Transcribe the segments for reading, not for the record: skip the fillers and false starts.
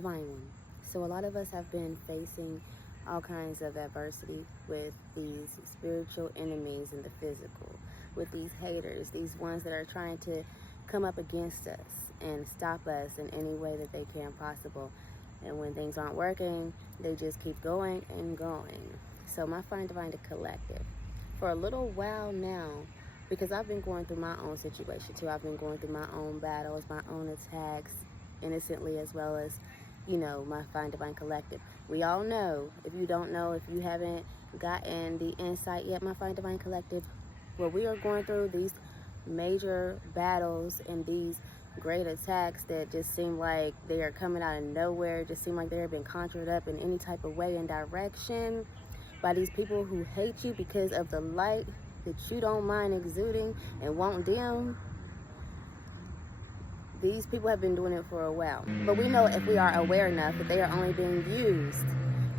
Divine One. So a lot of us have been facing all kinds of adversity with these spiritual enemies in the physical, with these haters, these ones that are trying to come up against us and stop us in any way that they can possible. And when things aren't working, they just keep going and going. So my Fine Divine Collective, for a little while now, because I've been going through my own situation too. I've been going through my own battles, my own attacks, innocently, as well as, my Fine Divine Collective. We all know, if you don't know, if you haven't gotten the insight yet, my Fine Divine Collective, what we are going through, these major battles and these great attacks that just seem like they are coming out of nowhere, just seem like they have been conjured up in any type of way and direction by these people who hate you because of the light that you don't mind exuding and won't dim. These people have been doing it for a while. But we know, if we are aware enough, that they are only being used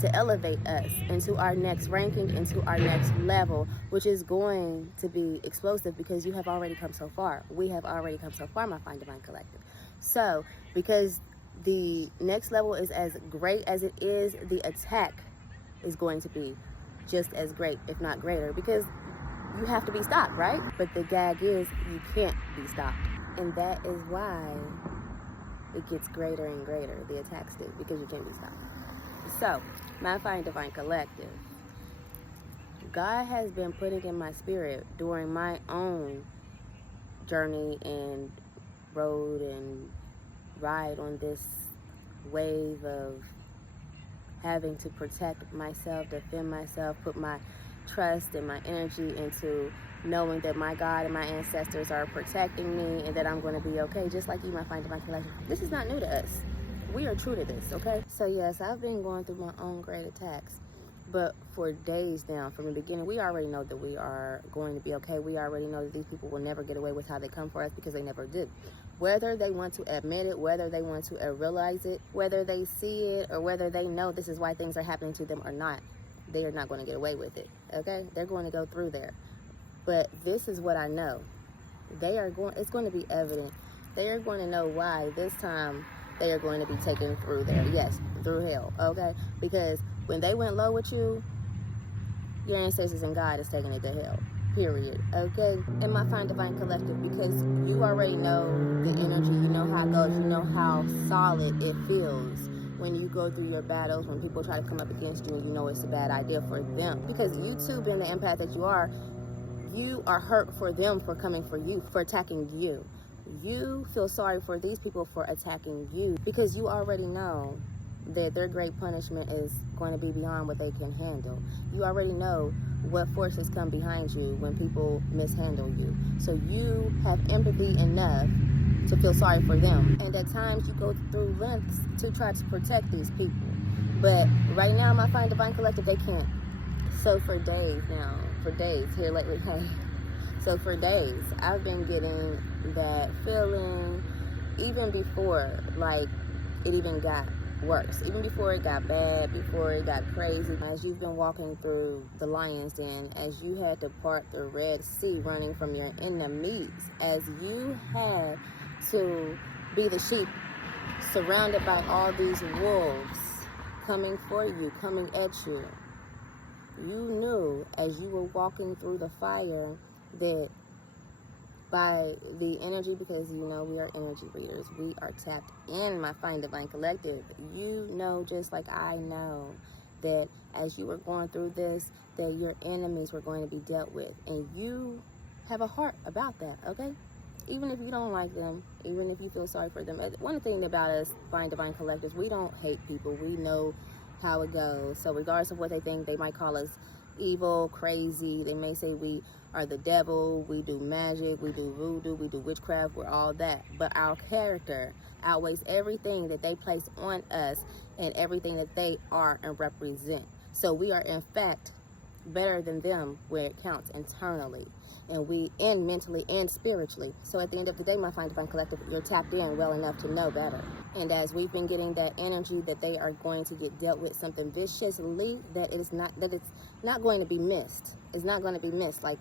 to elevate us into our next ranking, into our next level, which is going to be explosive because you have already come so far. We have already come so far, my Fine Divine Collective. So, because the next level is as great as it is, the attack is going to be just as great, if not greater, because you have to be stopped, right? But the gag is, you can't be stopped. And that is why it gets greater and greater, the attacks do, because you can't be stopped. So, my Fine Divine Collective, God has been putting in my spirit during my own journey and road and ride on this wave of having to protect myself, defend myself, put my trust and my energy into knowing that my God and my ancestors are protecting me and that I'm going to be okay, just like you, my Fine Divine Collective. This is not new to us. We are true to this, okay? So yes, I've been going through my own great attacks, but for days now, from the beginning, we already know that we are going to be okay. We already know that these people will never get away with how they come for us, because they never do. Whether they want to admit it, whether they want to realize it, whether they see it, or whether they know this is why things are happening to them or not, they are not going to get away with it, okay? They're going to go through there. But this is what I know. It's going to be evident. They are going to know why this time they are going to be taken through there. Yes, through hell, okay? Because when they went low with you, your ancestors and God is taking it to hell, period, okay? And my Fine Divine Collective, because you already know the energy, you know how it goes, you know how solid it feels when you go through your battles, when people try to come up against you and you know it's a bad idea for them. Because you too, being the empath that you are hurt for them for coming for you, for attacking you. You feel sorry for these people for attacking you because you already know that their great punishment is going to be beyond what they can handle. You already know what forces come behind you when people mishandle you. So you have empathy enough to feel sorry for them. And at times you go through lengths to try to protect these people. But right now, my Fine Divine Collective, they can't. So for days now, here lately, so for days, I've been getting that feeling even before, like, it even got worse, even before it got bad, before it got crazy. As you've been walking through the lion's den, as you had to part the Red Sea running from your enemies, as you had to be the sheep surrounded by all these wolves coming for you, coming at you, you knew as you were walking through the fire that by the energy, because you know we are energy readers, we are tapped in, my Fine Divine Collective. You know, just like I know, that as you were going through this, that your enemies were going to be dealt with, and you have a heart about that, okay? Even if you don't like them, even if you feel sorry for them. One thing about us Fine Divine Collectives, we don't hate people. We know how it goes. So regardless of what they think, they might call us evil, crazy. They may say we are the devil, we do magic, we do voodoo, we do witchcraft, we're all that. But our character outweighs everything that they place on us and everything that they are and represent. So we are in fact better than them where it counts internally, and mentally and spiritually. So at the end of the day, my Fine Divine Collective, you're tapped in well enough to know better. And as we've been getting that energy that they are going to get dealt with something viciously, that it's not going to be missed. It's not going to be missed like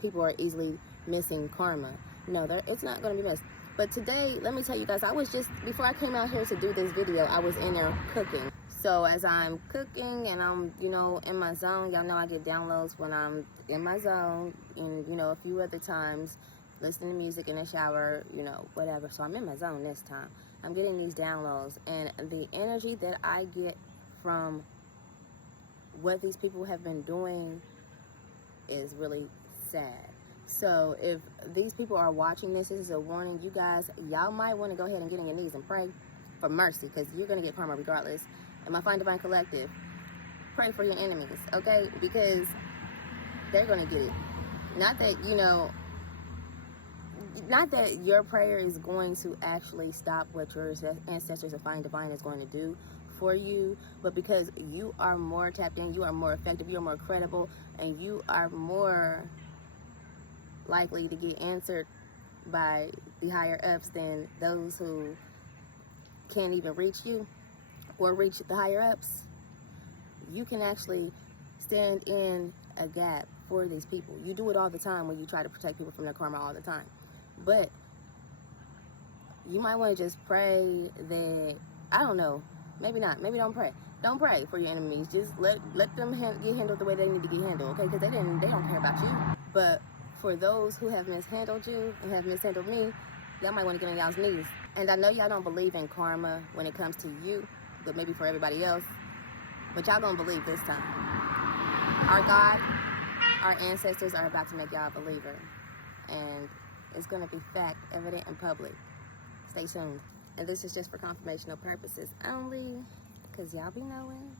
people are easily missing karma. No, it's not going to be missed. But today, let me tell you guys, I was just, before I came out here to do this video, I was in there cooking. So as I'm cooking and I'm, you know, in my zone, y'all know I get downloads when I'm in my zone, and, you know, a few other times, listening to music in the shower, you know, whatever. So I'm in my zone this time. I'm getting these downloads, and the energy that I get from what these people have been doing is really sad. So if these people are watching this, this is a warning. You guys, y'all might want to go ahead and get on your knees and pray for mercy, because you're going to get karma regardless. And my Find Divine Collective, pray for your enemies, okay? Because they're going to get it. Not that, you know, not that your prayer is going to actually stop what your ancestors of Find Divine is going to do for you, but because you are more tapped in, you are more effective, you are more credible, and you are more likely to get answered by the higher ups than those who can't even reach you or reach the higher ups. You can actually stand in a gap for these people. You do it all the time when you try to protect people from their karma all the time. But you might want to just pray that, I don't know, maybe not, maybe don't pray. Don't pray for your enemies. Just let them get handled the way they need to get handled, okay? Because they don't care about you. But for those who have mishandled you and have mishandled me, y'all might want to get on y'all's knees. And I know y'all don't believe in karma when it comes to you, but maybe for everybody else. But y'all gonna believe this time. Our God, our ancestors are about to make y'all a believer. And it's gonna be fact, evident, and public. Stay tuned. And this is just for confirmational purposes only, because y'all be knowing.